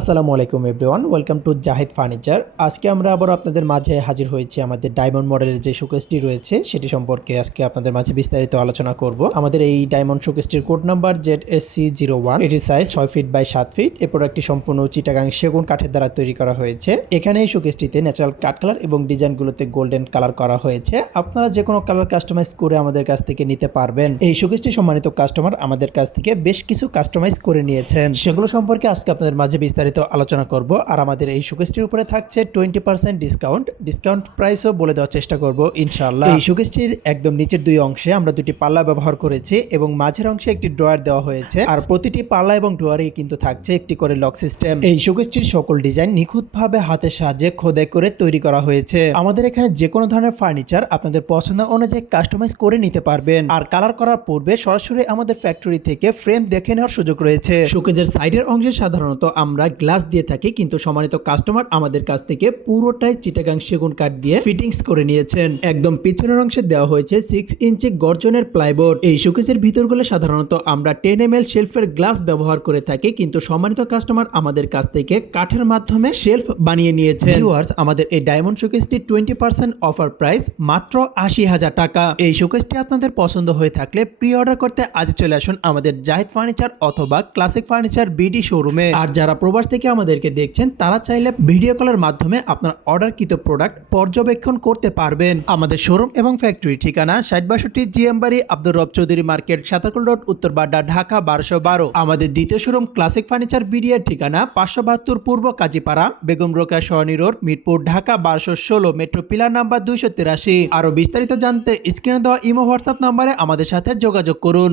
আসসালামু আলাইকুম everyone, welcome to Zahid furniture. আজকে আমরা আবার আপনাদের মাঝে হাজির হয়েছি আমাদের ডায়মন্ড মডেলের যে শোকেসটি রয়েছে সেটি সম্পর্কে আজকে আপনাদের মাঝে বিস্তারিত আলোচনা করব। আমাদের এই ডায়মন্ড শোকেসটির কোড নাম্বার ZSC01, এটির সাইজ 6 ফিট বাই 7 ফিট। এই প্রোডাক্টটি সম্পূর্ণ চিটাগাং সেগুন কাঠের দ্বারা তৈরি করা হয়েছে। এখানে এই শোকেসটিতে ন্যাচারাল কাট কালার এবং ডিজাইনগুলোতে গোল্ডেন কালার করা হয়েছে। আপনারা যে কোনো কালার কাস্টমাইজ করে আমাদের কাছ থেকে নিতে পারবেন। এই শোকেসটি সম্মানিত কাস্টমার আমাদের কাছ থেকে বেশ কিছু কাস্টমাইজ করে নিয়েছেন, সেগুলো সম্পর্কে আজকে আপনাদের মাঝে বিস্তারিত আলোচনা করব। আর আমাদের এই শোকেসটির উপরে থাকছে 20% ডিসকাউন্ট প্রাইসও বলে দেওয়ার চেষ্টা করব ইনশাআল্লাহ। এই শোকেসটির একদম নিচের দুই অংশে আমরা দুটি পাল্লা ব্যবহার করেছি এবং মাঝের অংশে একটি ড্রয়ার দেওয়া হয়েছে। আর প্রতিটি পাল্লা এবং ড্রয়ারে কিন্তু থাকছে একটি করে লক সিস্টেম। এই শোকেসটির সকল ডিজাইন নিখুঁতভাবে হাতের সাহায্যে খোদাই করে তৈরি করা হয়েছে। আমাদের এখানে যে কোনো ধরনের ফার্নিচার আপনাদের পছন্দ অনুযায়ী কাস্টমাইজ করে নিতে পারবেন। আর কালার করার পূর্বে সরাসরি আমাদের ফ্যাক্টরি থেকে ফ্রেম দেখে নেওয়ার সুযোগ রয়েছে। শোকেজের সাইডের অংশে সাধারণত আমরা গ্লাস দিয়ে থাকি, কিন্তু সম্মানিত কাস্টমার আমাদের কাছ থেকে পুরোটাই চিটাগাং সেগুন কাঠ দিয়ে ফিটিংস করে নিয়েছেন। একদম পিছনের অংশে দেওয়া হয়েছে 6 ইঞ্চি গর্জনের প্লাইবোর্ড। এই শোকেসের ভিতরগুলো সাধারণত আমরা 10 ml শেলফের গ্লাস ব্যবহার করে থাকি, কিন্তু সম্মানিত কাস্টমার আমাদের কাছ থেকে কাঠের মাধ্যমে শেলফ বানিয়ে নিয়েছেন। ভিউয়ার্স, আমাদের এই ডায়মন্ড শোকেসটি 20% অফার প্রাইস মাত্র 80,000 টাকা। এই শোকেসটি আপনাদের পছন্দ হয়ে থাকলে প্রি অর্ডার করতে আজ চলে আসুন আমাদের জাহিদ ফার্নিচার অথবা ক্লাসিক ফার্নিচার বিডি শোরুমে। আর যারা প্রবাস থেকে আমাদেরকে দেখছেন তারা চাইলে ভিডিও কলের মাধ্যমে আপনার অর্ডারকৃত প্রোডাক্ট পর্যবেক্ষণ করতে পারবেন। আমাদের শোরুম এবং ফ্যাক্টরি ঠিকানা 6062 জিএম বাড়ি, আব্দুর রব চৌধুরী মার্কেট, সাতাকুল রোড, উত্তর বাড্ডা, ঢাকা 1212। আমাদের দ্বিতীয় শোরুম ক্লাসিক ফার্নিচার বিডি এর ঠিকানা 572 পূর্ব Kazipara, Begum Rokeya Sarani road, Mirpur, Dhaka 1216, metro pillar number 283। আরো বিস্তারিত জানতে স্ক্রিনে দেওয়া ইমো হোয়াটসঅ্যাপ নাম্বারে আমাদের সাথে যোগাযোগ করুন।